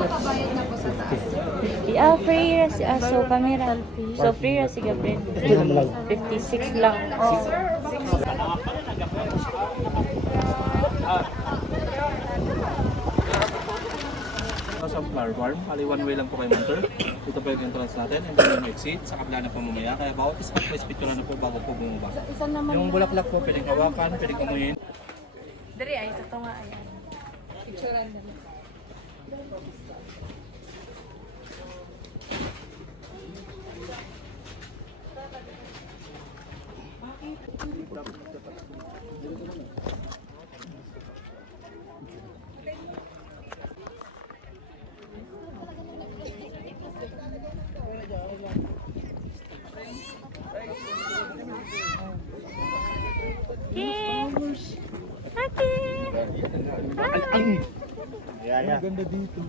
Nakabayad na po sa taas. Ah, free ra si so camera. So free ra si Gabriel. 56 lang. Sa flower farm, bali one way lang po kayo sir. Dito po yung entrance natin, and then yung exit, sa kabila na po mamaya. Kaya bawat isa po picture na po bago po bumaba. Yung bulaklak po, pwedeng hawakan, pwedeng amuyin. Diri ay sa to nga ayan. Picturean naman. Ang ganda dito.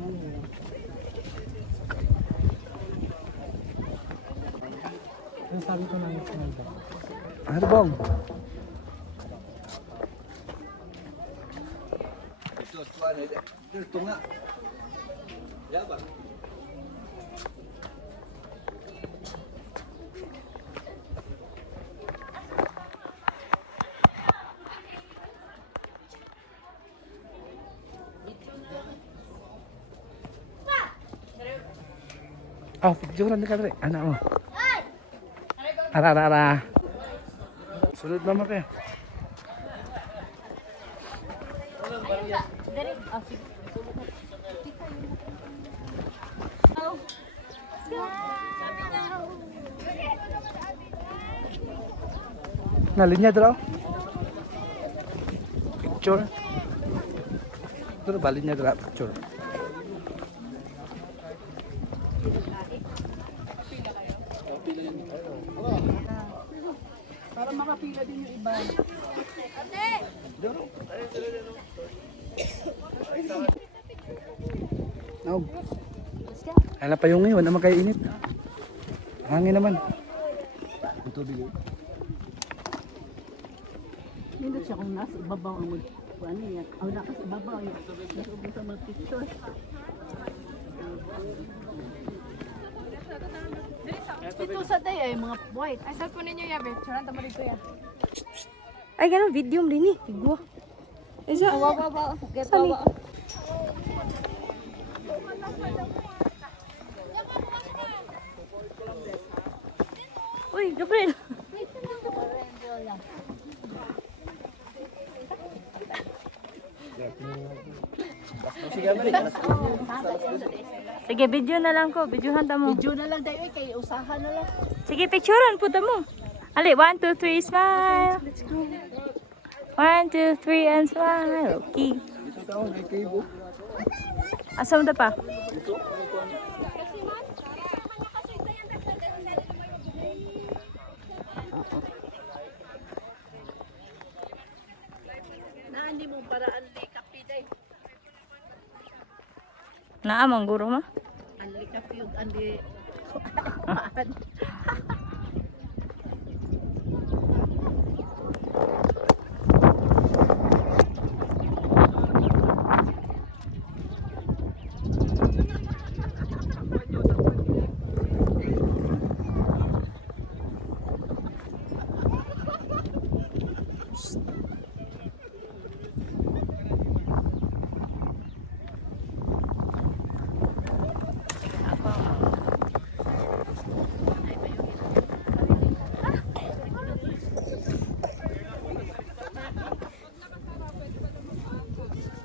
Ang sabi ko lang sa mga. Ano bang? Ito nga. Yaba. Oh, picturean ka rin. Anak mo. Ara. Sunod naman kayo. Diri. Ah, sige. Oh. Nalinya daw. Picture. Ito balik niya daw picture. Para makapila din yung iba. No. Hala pa yung ngayon, naman kayo init. Hangin naman. Ito bigay. Hindi siya kung nasa ibabaw ang ano yan. Ang nasa ibabaw yan. Nasa ubos ang mga picture. Ito sa day ay mga white. Ay, saan po ninyo yan, Beth? Charanta mo dito yan. Ay ganun video mo din eh. Tigwa. Isa. Wawa. Sali. Uy, Gabriel. Sige, video na lang ko. Videohan ta mo. Video na lang tayo kay usahan na lang. Sige, picturean po ta mo. Ali, 1, 2, 3, smile. 1, 2, 3, and smile. Okay. Asam ta pa? Naandi mo paraan ni kapiday. Naamang guro ma? Anli kapiyod, andi.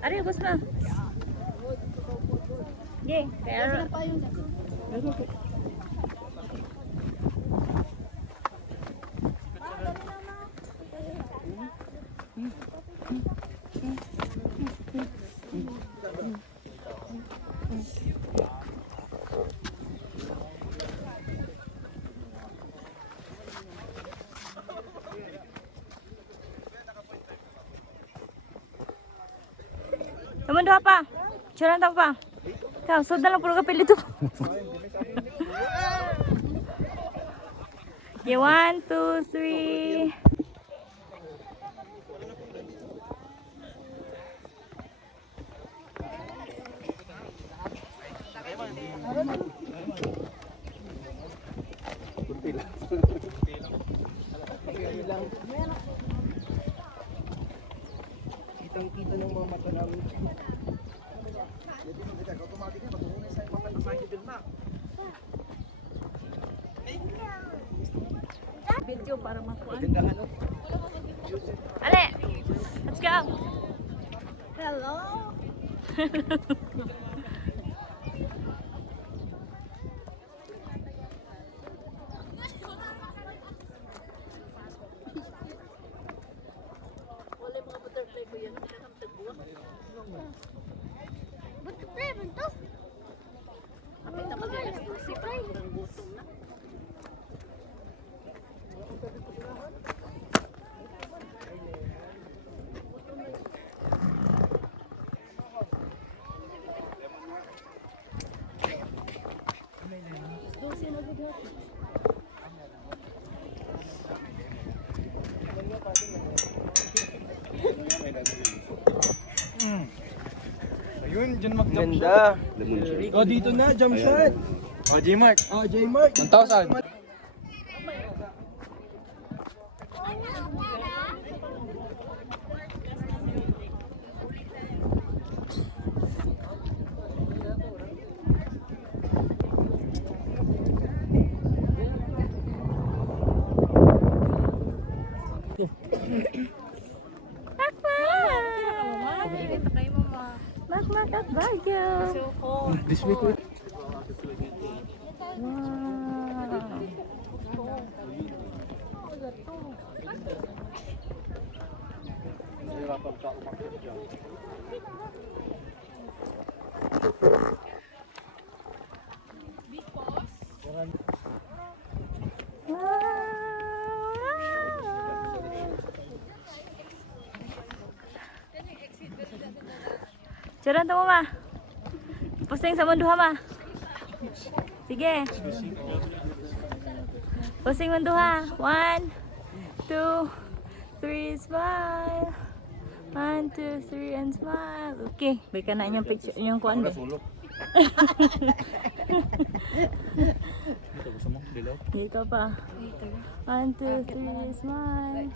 Ari, bus na. Ge, kaya naman doha pa. Tsuran ta pa. Ikaw, sud na lang puro ka pilito. Okay, 1, 2, 3. Video para makuha. Ale, let's go. Hello. Wala mga butterfly ko yan. Ang tagbuwak. Butterfly man to. Kapit na mag-alas 12 pa. Ang gutom na. Ayun, dyan mag-ganda. O, dito na, jump shot. O, J-Mart. O, J-Mart. 1,000. Mak at Baguio. This week, wait. Wow. Nahirapan ka umakyat dyan. Jalan mo ma. Pusing sa mundo ma. Sige. Pusing mundo ha. 1, 2, 3, smile. 1, 2, 3, and smile. Okay. Baik na yung picture, yung kuan ba? Sulok. Ito, gusto mo? Dilaw? Ikaw pa. 1, 2, 3, smile.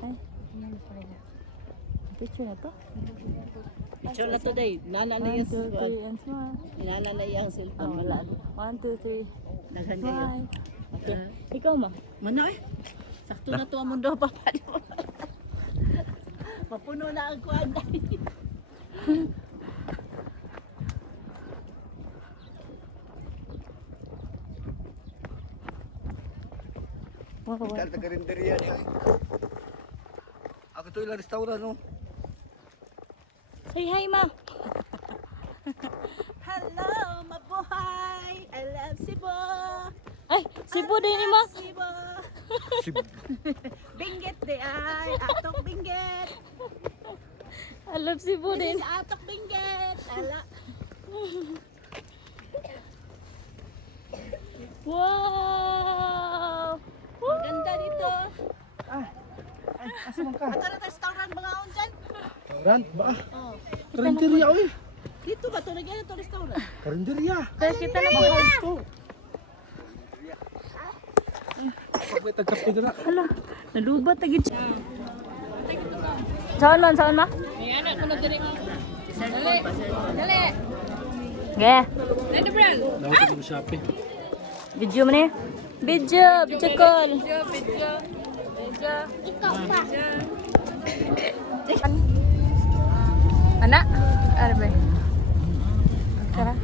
Ay. Picture na to? Picture na to day. 1, Nananay 2, 3, and smile. Nananay ang Ah, cellphone. wala. 1, 2, 3, Daghan kayo. smile. Okay. Ikaw ma. Mana eh. Sakto na to ang mundo pa pa. Mapuno na ang kuan. Wow, wow. Ikaw, taga-rinderya niya. Ako to ilang restaurant, no? Say hi ma. Hello, mabuhay. I love Cebu. Ay, Cebu din ni ma. Cebu. Binggit di ay. Atok binggit. I love Cebu This din. is Atok binggit. Ala. Wow! Ganda dito. Asa man ka? Ato na restaurant mga on dyan. Restaurant ba? Oh. Karinderya, oy. Dito ba ito? Nagyan ito restaurant. Karinderya. Kaya kita na po. Mahal to. Pag may tagkapidra. Hala, nalubat na gid siya. Saan man, saan ma? Ge. Dapat ko Shopee. Video mo ni. Video call. Ikaw pa. Anak, ano ba? Tara.